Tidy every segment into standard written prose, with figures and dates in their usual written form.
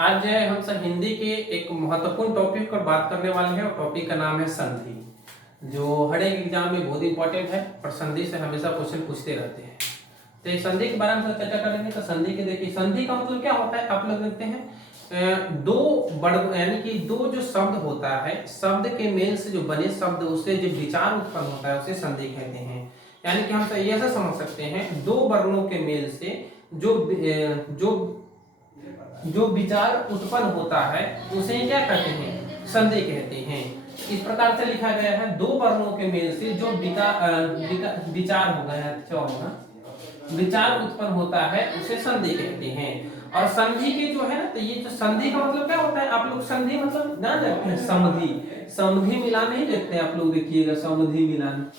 आज जो है हम सब हिंदी के एक महत्वपूर्ण टॉपिक पर बात करने वाले हैं और टॉपिक का नाम है संधि, जो हर एक एग्जाम में बहुत इंपॉर्टेंट है और संधि से हमेशा क्वेश्चन पूछते रहते हैं। तो इस संधि के बारे में चर्चा करेंगे। तो संधि के देखिए, संधि का मतलब क्या होता है आप लोग देखते हैं। दो वर्ड यानी कि दो जो शब्द होता है, शब्द के मेल से जो बने शब्द उससे जो विचार उत्पन्न होता है उसे संधि कहते हैं। यानी कि हम ये ऐसा समझ सकते हैं, दो वर्णों के मेल से जो जो जो विचार उत्पन्न होता है उसे क्या कहते हैं, संधि कहते हैं। इस प्रकार से लिखा गया है, दो वर्णों के मेल से जो विचार हो गया है, क्या होगा, विचार उत्पन्न होता है उसे संधि कहते हैं। और संधि के जो है ना, तो ये जो संधि का मतलब क्या होता है, आप लोग संधि मतलब ना देखते हैं, समधि समधि मिलान नहीं देखते हैं आप लोग, देखिएगा समधि मिलान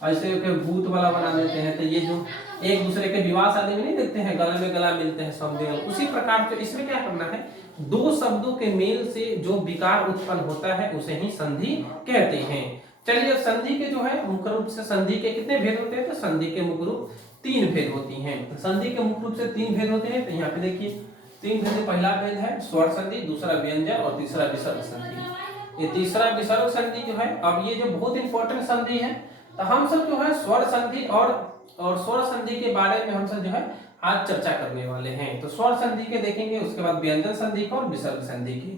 ऐसे के भूत वाला बना देते हैं। तो ये जो एक दूसरे के विवाह शादी में नहीं देखते हैं, गले में गला मिलते हैं शब्द, उसी प्रकार से इसमें क्या करना है, दो शब्दों के मेल से जो विकार उत्पन्न होता है उसे ही संधि कहते हैं। चलिए, संधि के जो है मुख्य रूप से संधि के कितने भेद होते हैं, तो संधि के मुख्य रूप तीन भेद होती हैं। तो संधि के मुख्य रूप से तीन भेद होते हैं। तो यहाँ पे देखिए तीन भेद, पहला भेद है स्वर संधि, दूसरा व्यंजन और तीसरा विसर्ग संधि। ये तीसरा विसर्ग संधि जो है, अब ये जो बहुत इंपॉर्टेंट संधि है, तो हम सब जो है स्वर संधि और स्वर संधि के बारे में हम सब जो है आज चर्चा करने वाले हैं। तो स्वर संधि के देखेंगे, उसके बाद व्यंजन संधि को और विसर्ग संधि की।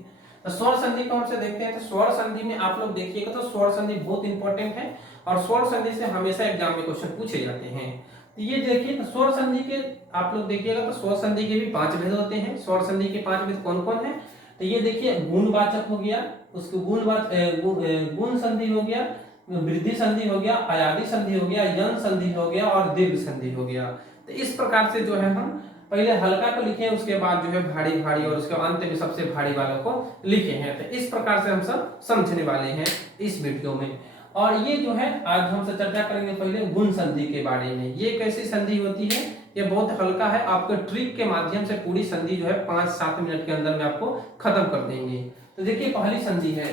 तो स्वर संधि को हमसे देखते हैं। तो स्वर संधि में आप लोग देखिएगा, तो स्वर संधि बहुत इंपॉर्टेंट है और स्वर संधि से हमेशा एग्जाम में क्वेश्चन पूछे जाते हैं। तो ये देखिए, तो स्वर संधि के आप लोग देखिएगा, तो स्वर संधि के भी 5 भेद होते हैं। स्वर संधि के 5 भेद कौन कौन है, तो ये देखिए, गुणवाचक हो गया, उसको गुण संधि हो गया, वृद्धि संधि हो गया, अयादि संधि हो गया, यन संधि हो गया और दीर्घ संधि हो गया। तो इस प्रकार से जो है हम पहले हल्का को लिखे, उसके बाद जो है भारी भारी और उसके अंत में सबसे भारी वालों को लिखे हैं। तो इस प्रकार से हम सब समझने वाले हैं इस वीडियो में। और ये जो है आज हम सब चर्चा करेंगे पहले गुण संधि के बारे में। ये कैसी संधि होती है, ये बहुत हल्का है, आपको ट्रिक के माध्यम से पूरी संधि जो है 5-7 मिनट के अंदर में आपको खत्म कर देंगे। तो देखिए, पहली संधि है,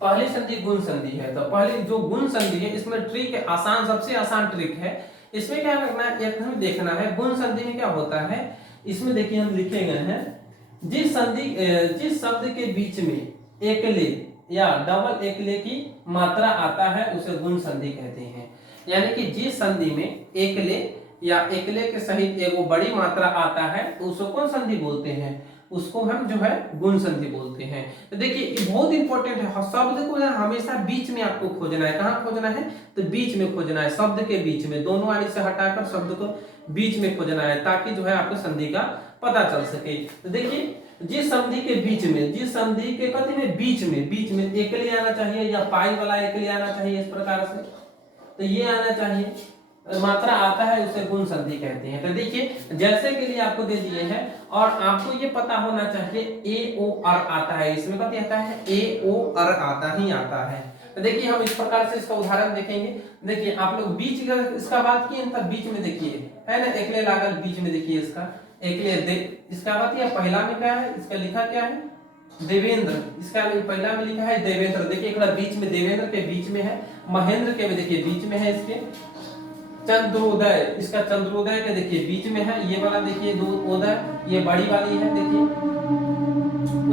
पहली संधि गुण संधि है। तो पहली जो गुण संधि है, इसमें ट्रिक है आसान, सबसे आसान ट्रिक है। इसमें क्या करना है, एक हमें देखना है गुण संधि में क्या होता है। इसमें देखिए हम लिखे गए हैं, जिस शब्द के बीच में एकले या डबल एकले की मात्रा आता है उसे गुण संधि कहते हैं। यानी कि जिस संधि में एकले या एकले के सहित एक बड़ी मात्रा आता है तो उसको कौन संधि बोलते हैं, उसको हम जो है गुण संधि बोलते हैं। तो देखिए ये बहुत इंपॉर्टेंट है, शब्द को हमेशा बीच में आपको खोजना है। कहाँ खोजना है, तो बीच में खोजना है, शब्द के बीच में, दोनों आड़ी से हटाकर शब्द को बीच में खोजना है, ताकि जो है आपको संधि का पता चल सके। तो देखिए, जिस संधि के बीच में, जिस संधि के कथी में बीच में एकले आना चाहिए या पाई वाला एकले आना चाहिए, इस प्रकार से तो ये आना चाहिए, मात्रा आता है उसे गुण संधि कहते हैं। तो देखिए जैसे के लिए आपको दे दिए हैं, और आपको ये पता होना चाहिए ए ओ अर आता है, इसमें कथी आता है, ए ओ अर आता ही आता है। तो देखिए हम इस प्रकार से इसका उदाहरण देखेंगे। देखिए आप लोग बीच का इसका बात किए, तब बीच में देखिए है ना, एकले लागल बीच में, देखिए इसका एकले इसका बात है, पहला में क्या है, इसका लिखा क्या है, देवेंद्र, इसका पहला में लिखा है देवेंद्र। देखिए एक बीच में देवेंद्र के बीच में है, महेंद्र के भी देखिए बीच में है, इसके चंद्रोदय, इसका चंद्रोदय के देखिए बीच में है, ये वाला देखिए दो उदय, ये बड़ी वाली है देखिए।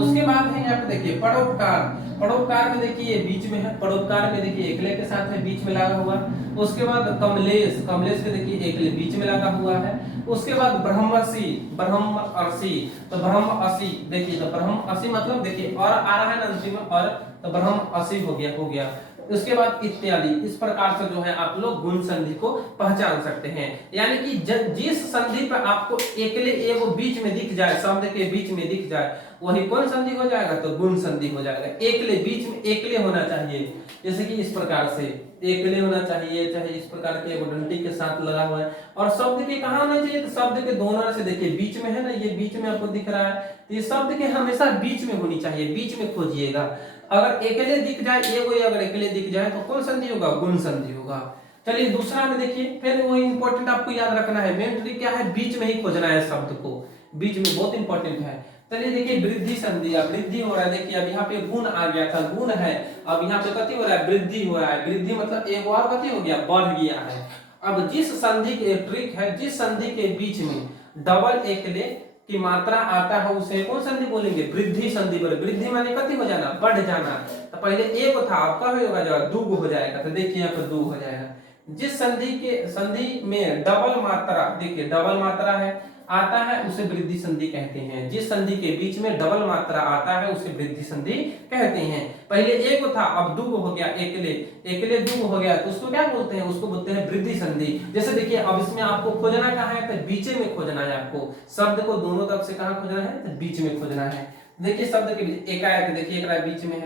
उसके बाद है यहाँ पे देखिए परोपकार, परोपकार में देखिए ये बीच में है, परोपकार में देखिए एकले के साथ है, बीच में लगा हुआ। उसके बाद कमलेश, कमलेश के देखिए एकले बीच में लगा हुआ है। उसके बाद ब्रह्मसी, ब्रह्मर्षि, तो ब्रह्मअसि देखिए, तो ब्रह्मअसि मतलब देखिए और आ रहा है ना अंतिम में, और तो ब्रह्मअसि हो गया। उसके बाद इत्यादि, इस प्रकार से जो है आप लोग गुण संधि को पहचान सकते हैं। यानी कि जिस संधि पर आपको एकले एगो बीच में दिख जाए, शब्द के बीच में दिख जाए, वही कौन संधि हो जाएगा, तो गुण संधि हो जाएगा। एकले बीच में एकले होना चाहिए, जैसे कि इस प्रकार से एकले होना चाहिए, चाहे इस प्रकार के एगो डंडी के साथ लगा हुआ है। और शब्द के कहाँ होना चाहिए, तो शब्द के दोनों से देखिए बीच में है ना, ये बीच में आपको दिख रहा है, तो ये शब्द के हमेशा बीच में होनी चाहिए, बीच में खोजिएगा। अगर एकले दिख जाए, एगो अगर एकले दिख जाए तो कौन संधि होगा, गुण संधि होगा। चलिए दूसरा में देखिए, फिर वो इंपॉर्टेंट आपको याद रखना है, मेन ट्रिक क्या है, बीच में ही खोजना है शब्द को, बीच में बहुत इंपॉर्टेंट है। चलिए देखिए वृद्धि संधि, अब वृद्धि हो रहा है, देखिए अब यहाँ पे गुण आ गया था, गुण है, अब यहाँ पे कथी हो रहा है, वृद्धि हो रहा है। वृद्धि मतलब एक और कथी हो गया, बढ़ गया है। अब जिस संधि के ट्रिक है, जिस संधि के बीच में डबल एकले की मात्रा आता है उसे कौन संधि बोलेंगे? वृद्धि संधि बोले। वृद्धि माने कति हो जाना, बढ़ जाना। तो पहले एक था, अब क्या होगा, जब दो हो जाएगा। तो देखिए यहाँ पर दो हो जाएगा। जिस संधि में डबल मात्रा, देखिए डबल मात्रा है आता है उसे वृद्धि संधि कहते हैं। जिस संधि के बीच में डबल मात्रा आता है उसे वृद्धि संधि कहते हैं। पहले एक था, अब दो हो गया, एकले दो हो गया, तो उसको क्या बोलते हैं? उसको बोलते हैं वृद्धि संधि। जैसे देखिए अब इसमें आपको खोजना कहाँ है? तो बीच में खोजना है आपको। शब्द को दोनों तरफ से कहाँ खोजना है? तो बीच में खोजना है। देखिए शब्द के बीच एकाएक, देखिए एक बीच में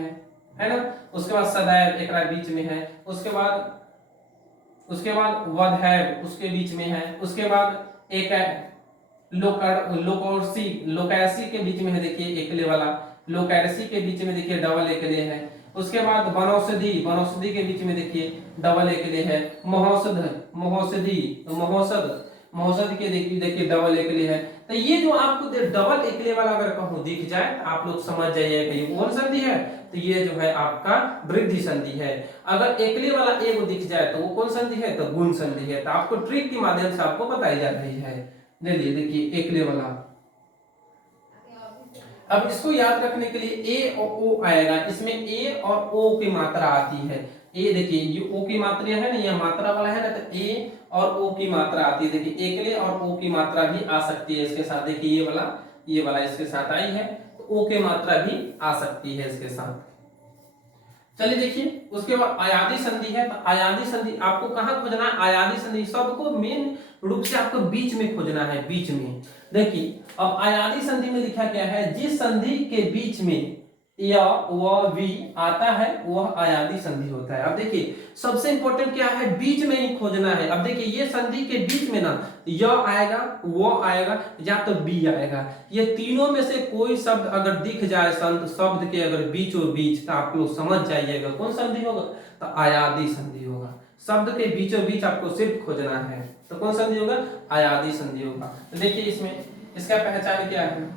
है ना। उसके बाद सदैव एक बीच में है। उसके बाद वध है उसके बीच में है। उसके बाद एक लोकैसी के बीच में है, देखिए एकले वाला। लोकैसी के बीच में देखिए डबल एकले है। उसके बाद वनौषधि के बीच में देखिए डबल एकले है। महोषध के देखिए डबल एकले है। तो ये जो आपको डबल एकले वाला अगर कहूं दिख जाए तो आप लोग समझ जाइएगा ये कौन संधि है? तो ये जो है आपका वृद्धि संधि है। अगर एकले वाला एक दिख जाए तो वो कौन संधि है? तो गुण संधि है। तो आपको ट्रिक के माध्यम से आपको बताई जा रही है। देखिए एकले वाला। अब इसको याद रखने के लिए ए और ओ आएगा। इसमें ए और ओ की मात्रा आती है। ए देखिए ये ओ की मात्रा है ना, ये मात्रा वाला है ना, तो ए और ओ की मात्रा आती है। देखिए एकले और ओ की मात्रा भी आ सकती है इसके साथ। देखिए ये वाला इसके साथ आई है, तो ओ की मात्रा भी आ सकती है इसके साथ। चलिए देखिए उसके बाद अयादी संधि है। तो अयादी संधि आपको कहाँ खोजना है? अयादी संधि सबको मेन रूप से आपको बीच में खोजना है, बीच में। देखिए अब अयादी संधि में लिखा क्या है? जिस संधि के बीच में या व वी आता है वह अयादी संधि होता है। अब देखिए सबसे इंपॉर्टेंट क्या है? बीच में ही खोजना है। अब देखिए ये संधि के बीच में ना य आएगा, वो आएगा, या तो बी आएगा। ये तीनों में से कोई शब्द अगर दिख जाए शब्द के अगर बीचों बीच, तो आप लोग समझ जाइएगा कौन संधि होगा? तो अयादी संधि होगा। शब्द के बीचों बीच आपको सिर्फ खोजना है, तो कौन संधि होगा? अयादी संधि होगा। तो देखिए इसमें इसका पहचान क्या है?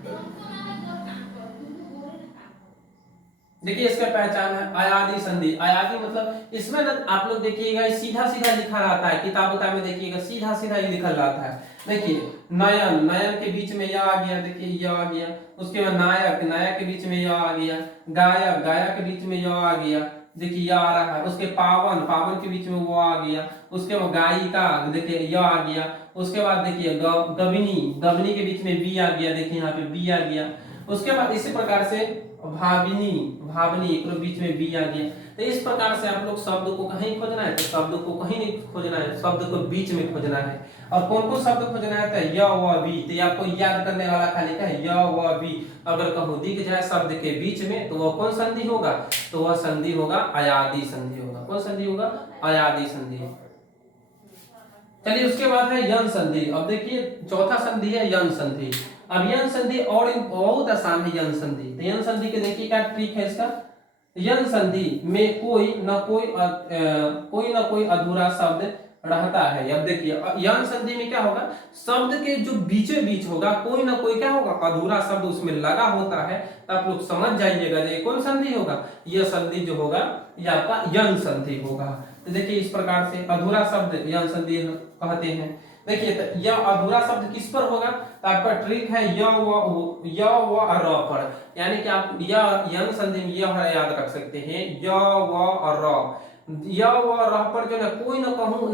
देखिए इसका पहचान है अयादी संधि। अयादी मतलब इसमें ना आप लोग देखिएगा सीधा सीधा लिखा रहता है। किताब में देखिएगा सीधा सीधा ही लिखा रहता है। देखिए नयन के बीच में या आ गया, देखिए या आ गया। उसके बाद नायक के बीच में या आ गया। गायक के बीच में या आ गया, देखिए या आ रहा है। उसके पावन के बीच में वो आ गया। उसके बाद गायिका, देखिए या आ गया। उसके बाद देखिए गवनी के बीच में बी आ गया, देखिए यहाँ पे बी आ गया। उसके बाद इसी प्रकार से भाविनी एक बीच में बी आ गया। तो इस प्रकार से आप लोग शब्द को कहीं खोजना है, तो शब्द को कहीं नहीं खोजना है, शब्द को बीच में खोजना है। और कौन कौन शब्द खोजना है? तो य व वी। तो आपको याद करने वाला खाली का है य व वी। अगर कहूं दिख जाए शब्द के बीच में तो वह कौन संधि होगा? तो वह संधि होगा अयादी संधि होगा। कौन संधि होगा? अयादी संधि। चलिए उसके बाद है यन संधि। अब देखिए चौथा संधि है यन संधि। अब यन संधि और बहुत आसान है यन संधि। तो यन संधि के देखिए क्या ट्रिक है इसका? यन संधि में कोई न कोई अधूरा शब्द रहता है। अब देखिए यन संधि में क्या होगा? शब्द के जो बीचों बीच होगा कोई ना कोई क्या होगा? अधूरा शब्द उसमें लगा होता है। तो आप लोग समझ जाइएगा ये कौन संधि होगा? यह संधि जो होगा ये आपका यन संधि होगा। तो देखिए इस प्रकार से अधूरा शब्द यन संधि कहते हैं। देखिए तो यह अधूरा शब्द किस पर होगा? तो आपका ट्रिक है य व र पर। यानी कि आप यन संधि में यह याद रख सकते हैं य व र। य व र पर जो है कोई न कहूं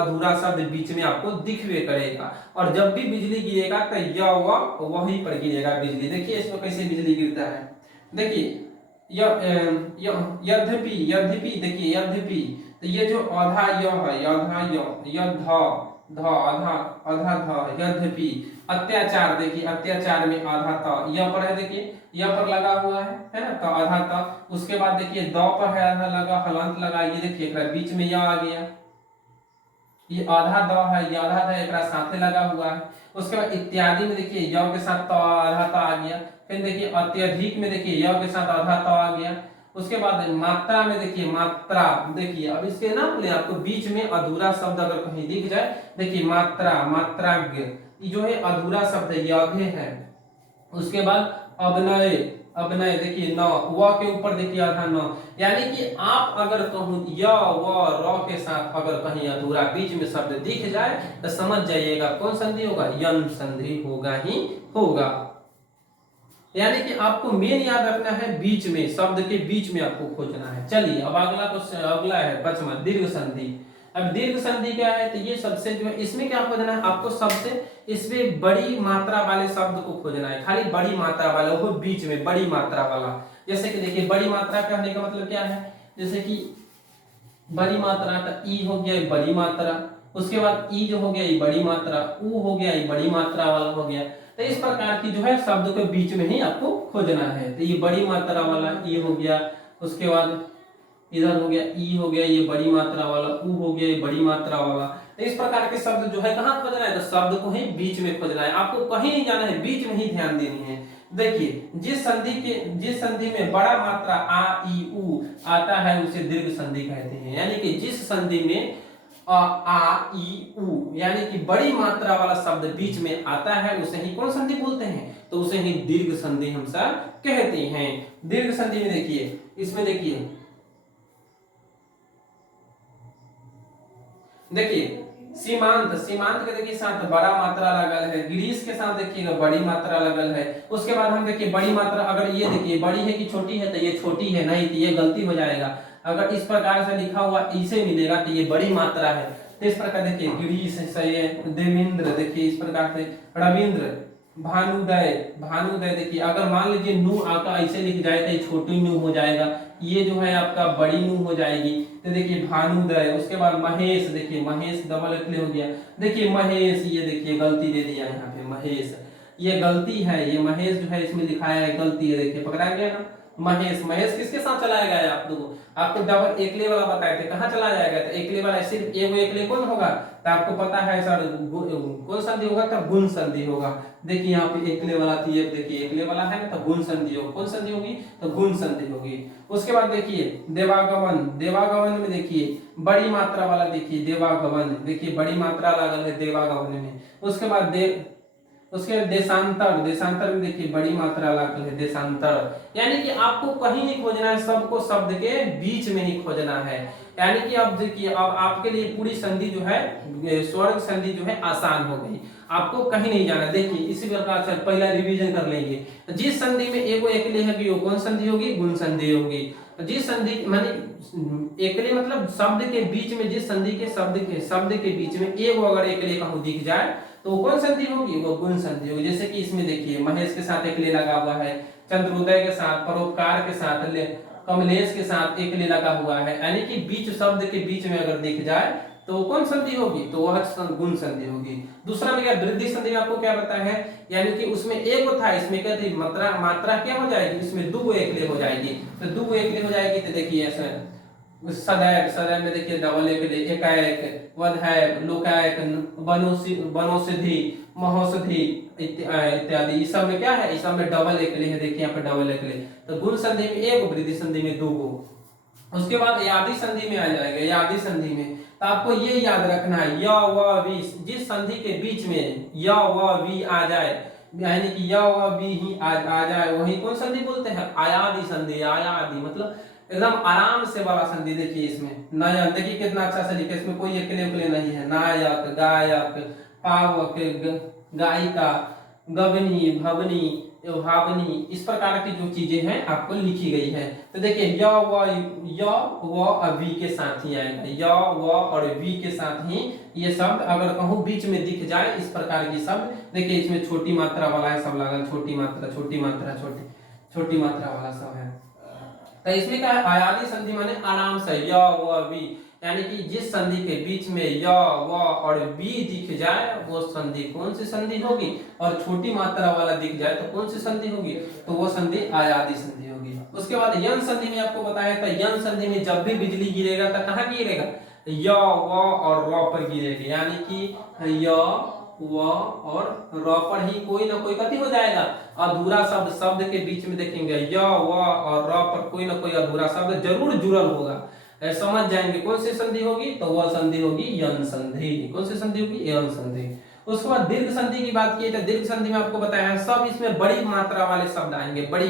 अधूरा शब्द बीच में आपको दिखवे करेगा। और जब भी बिजली गिरेगा तो य व वहीं पर गिरेगा बिजली। देखिए इसमें कैसे बिजली गिरता है। देखिए यद्यपि देखिए यद्यपि, तो ये जो आधा य है, आधा य आधा ध यद्यपि। अत्याचार, देखिए अत्याचार में आधा त य पर है, देखिए य पर लगा हुआ है ना, तो आधा त। उसके बाद देखिए द पर है आधा लगा, हलंत लगा, ये देखिए बीच में य आ गया। ये आधा द है, ये आधा ध एक साथे लगा हुआ है। उसके बाद इत्यादि में देखिए य के साथ त आधा त आ गया। फिर देखिए अत्यधिक में देखिए य के साथ आधा त आ गया। उसके बाद मात्रा में देखिए मात्रा, देखिए अब इसके ना आपको बीच में अधूरा शब्द अगर कहीं दिख जाए, देखिए मात्राज्ञ जो है अधूरा शब्द यज्ञ है। उसके बाद अभिनय अभिनय देखिए न, व के ऊपर देखिए आधा न, यानी कि आप अगर कहूं य व र के साथ अगर कहीं अधूरा बीच में शब्द दिख जाए तो समझ जाइएगा कौन संधि होगा, यन संधि होगा ही होगा। यानी कि आपको मेन याद रखना है, बीच में शब्द के बीच में आपको खोजना है। चलिए अब अगला क्वेश्चन, अगला है 5वां दीर्घ संधि। अब दीर्घ संधि क्या है, तो ये सबसे जो है इसमें क्या खोजना है आपको, सबसे इसमें बड़ी मात्रा वाले शब्द को खोजना है, खाली बड़ी मात्रा वाला, वो बीच में बड़ी मात्रा वाला। जैसे कि देखिए बड़ी मात्रा कहने का मतलब क्या है, जैसे कि बड़ी मात्रा का ई हो गया ये बड़ी मात्रा, उसके बाद ई जो हो गया ये बड़ी मात्रा, ऊ हो गया ये बड़ी मात्रा वाला हो गया। तो इस प्रकार की जो है शब्द के बीच में ही आपको खोजना है। तो ये बड़ी मात्रा वाला ई हो गया, उसके बाद इधर हो गया ई हो गया ये बड़ी मात्रा वाला, ऊ हो गया ये बड़ी मात्रा वाला। तो इस प्रकार के शब्द जो है कहाँ खोजना है, तो शब्द को ही बीच में खोजना है, आपको कहीं नहीं जाना है, बीच में ही ध्यान देनी है। देखिए जिस संधि में बड़ा मात्रा आ ई ऊ आता है उसे दीर्घ संधि कहते हैं। यानी कि जिस संधि में आ ई ऊ यानी कि बड़ी मात्रा वाला शब्द बीच में आता है उसे ही कौन संधि बोलते हैं, तो उसे ही दीर्घ संधि हम सब कहते हैं। दीर्घ संधि में देखिए, इसमें देखिए सीमांत के देखिए साथ बड़ा मात्रा लगल है, ग्रीस के साथ देखिएगा बड़ी मात्रा लगल है। उसके बाद हम देखिए बड़ी मात्रा, अगर ये देखिए बड़ी है कि छोटी है, तो ये छोटी है, नहीं तो ये गलती हो जाएगा। अगर इस प्रकार से लिखा हुआ इसे मिलेगा तो ये बड़ी मात्रा है। तो इस प्रकार देखिए ग्रीस है, देवेंद्र देखिए इस प्रकार से, रविंद्र, भानुदय देखिए अगर मान लीजिए नू आका ऐसे लिख जाए तो ये छोटी नू हो जाएगा, ये जो है आपका बड़ी नू हो जाएगी। तो देखिए भानुदय, उसके बाद महेश, देखिए महेश डबल एक्ले हो गया, देखिए महेश, ये देखिए गलती दे दिया यहाँ पे महेश, ये गलती है, ये महेश जो है इसमें लिखाया है गलती है, देखिए पकड़ा गया ना। महेश किसके साथ चलाया गया है, आपको डबल एकले वाला बताए थे, कहाँ चला जाएगा, तो एकले वाला सिर्फ एगो एकले कौन होगा, तो आपको पता है सर कौन संधि होगा, तो गुण संधि होगा। देखिए यहाँ पे एकले वाला थी, देखिए एकले वाला है ना, तो गुण संधि होगी, कौन संधि होगी, तो गुण संधि होगी। उसके बाद देखिए देवागमन में देखिए बड़ी मात्रा वाला, देखिए देवागमन, देखिए बड़ी मात्रा लागल है देवागमन में। उसके बाद देशांतर में देखिए बड़ी मात्रा लागल है देशांतर। यानी कि आपको कहीं नहीं खोजना है, सबको शब्द के बीच में ही खोजना है। यानी कि अब देखिए अब आपके लिए पूरी संधि जो है, स्वर्ग संधि जो है आसान हो गई, आपको कहीं नहीं जाना। देखिए इसी प्रकार से पहला रिवीजन कर लेंगे, जिस संधि में एगो एकले है वो कौन संधि होगी, गुण संधि होगी। जिस संधि माने एकले मतलब शब्द के बीच में, जिस संधि के शब्द के बीच में एगो अगर एकले कहूं दिख जाए तो वो कौन संधि होगी, वो गुण संधि होगी। जैसे कि इसमें देखिए महेश के साथ एकले लगा हुआ है, चंद्रोदय के साथ, परोपकार के साथ, कमलेश के साथ एकले लगा हुआ है। यानी कि बीच शब्द के बीच में अगर दिख जाए तो कौन संधि होगी, तो वह गुण संधि होगी। दूसरा में क्या वृद्धि संधि में आपको क्या बताया है, यानी कि उसमें एक था, इसमें क्या थी मात्रा क्या हो जाएगी, इसमें दो एकले हो जाएगी। तो दो एकले हो जाएगी तो देखिए ऐसे सदैव में देखिए डबल एकले, एकाएक, वधैव, लोकायक, वनौषधि, महौषधि इत्यादि। इस सब में क्या है, इस सब में डबल एकले है, देखिए यहाँ पे डबल एकले। तो गुण संधि में एक, वृद्धि संधि में दो गो। उसके बाद यादि संधि में आ जाएगा, यादि संधि में तो आपको ये याद रखना है य व वी, जिस संधि के बीच में य व वी आ जाए, यानी कि य व वी ही आ जाए, वही कौन संधि बोलते हैं, आयादी संधि। आयादी मतलब एकदम आराम से वाला संधि। देखिए इसमें नयन, देखिए कितना अच्छा से लिखे, इसमें कोई एकले उकले नहीं है। नायक, गायक, पावक, गायिका, गबनी, भवनी, भावनी, इस प्रकार की जो चीजें हैं आपको लिखी गई है। तो देखिए य व और वी के साथ ही आएगा, य व और वी के साथ ही ये शब्द अगर कहूँ बीच में दिख जाए, इस प्रकार की शब्द। देखिए इसमें छोटी मात्रा वाला है सब लागल, छोटी मात्रा वाला सब है। तो इसमें क्या है, आयादी संधि माने आराम से य व वी, यानी कि जिस संधि के बीच में य व और वी दिख जाए वो संधि कौन सी संधि होगी, और छोटी मात्रा वाला दिख जाए तो कौन सी संधि होगी, तो वो संधि आयादी संधि होगी। उसके बाद यन संधि में आपको बताया था, यन संधि में जब भी बिजली गिरेगा तो कहाँ गिरेगा, य व और र पर गिरेगी। यानी कि य व और र पर ही कोई ना कोई कथी हो जाएगा, अधूरा शब्द के बीच में देखेंगे य व और र पर कोई ना कोई अधूरा शब्द जरूर जुड़ल होगा, समझ जाएंगे कौन सी संधि होगी, तो वह संधि होगी यन संधि। कौन सी संधि होगी, यन संधि। उसके बाद दीर्घ संधि की बात की तो दीर्घ संधि में आपको बताया है सब इसमें बड़ी मात्रा वाले शब्द आएंगे। बड़ी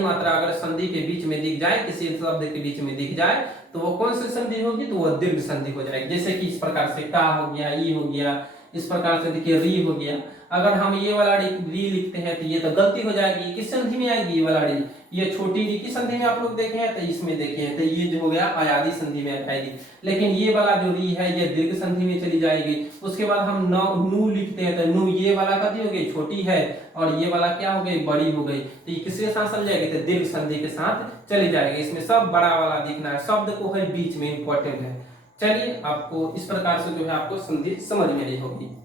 मात्रा अगर संधि के बीच में दिख जाए, किसी शब्द के बीच में दिख जाए तो वो कौन सी संधि होगी, तो वो दीर्घ संधि हो जाएगी। जैसे कि इस प्रकार से का हो गया, ई हो गया, इस प्रकार से देखिए री हो गया। अगर हम ये वाला री लिखते हैं तो ये तो गलती हो जाएगी, किस संधि में आएगी ये वाला री, ये छोटी री की संधि में आप लोग देखे हैं तो इसमें देखे हैं तो ये जो हो गया अयादी संधि में आएगी। लेकिन ये वाला जो री है ये दीर्घ संधि में चली जाएगी। उसके बाद हम नू लिखते हैं तो नू ये वाला कथी हो गई, छोटी है, और ये वाला क्या हो गई, बड़ी हो गई। तो ये किसके साथ चल जाएगी, तो दीर्घ संधि के साथ चली जाएगी। इसमें सब बड़ा वाला दिखना है, शब्द को है बीच में इंपॉर्टेंट है। चलिए आपको इस प्रकार से जो है आपको संधि समझ में आई होगी।